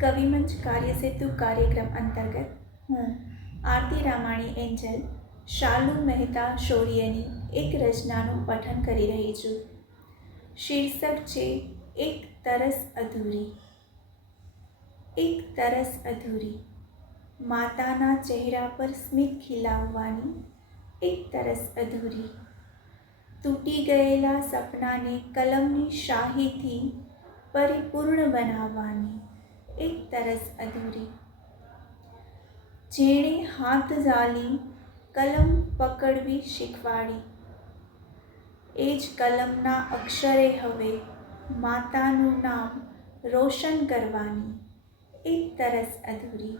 કવિમંચ કાર્યસેતુ કાર્યક્રમ અંતર્ગત હું આરતી રામાણી એન્જલ શાલુ મહેતા શૌર્યની એક રચનાનું પઠન કરી રહી છું. શીર્ષક છે એક તરસ અધૂરી. એક તરસ અધૂરી. માતાના ચહેરા પર સ્મિત ખીલાવવાની એક તરસ અધૂરી. તૂટી ગયેલા સપનાને કલમની શાહીથી પરિપૂર્ણ બનાવવાની એક તરસ અધૂરી. જેણે હાથ ઝાલી કલમ પકડવી શીખવાડી, એ જ કલમના અક્ષરે હવે માતાનું નામ રોશન કરવાની એક તરસ અધૂરી.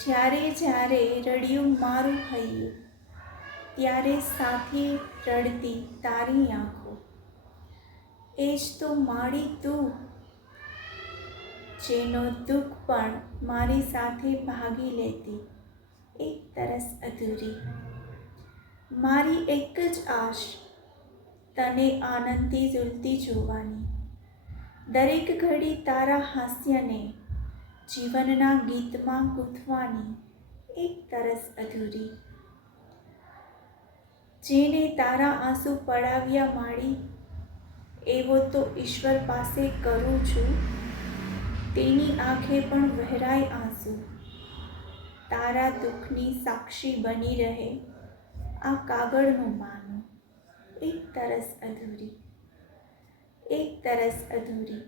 જ્યારે જ્યારે રડ્યું મારું હૈયું, ત્યારે સાથે રડતી તારી આંખો. એ જ તો માડી તું, જેનો દુઃખ પણ મારી સાથે ભાગી લેતી એક તરસ અધૂરી. મારી એક જ આશ, તને આનંદથી ઝૂલતી જોવાની. દરેક ઘડી તારા હાસ્યને જીવનના ગીતમાં ગૂંથવાની એક તરસ અધૂરી. જેને તારા આંસુ પડાવ્યા માડી, એવો તો ઈશ્વર પાસે કરું છું. તેની આંખે પણ વહેરાય આંસુ. તારા દુઃખની સાક્ષી બની રહે આ કાગળનું પાનું એક તરસ અધૂરી. એક તરસ અધૂરી.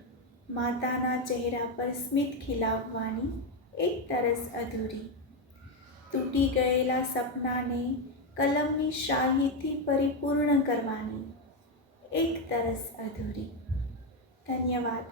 માતાના ચહેરા પર સ્મિત ખીલાવવાની એક તરસ અધૂરી. તૂટી ગયેલા સપનાને કલમની શાહીથી પરિપૂર્ણ કરવાની એક તરસ અધૂરી. ધન્યવાદ.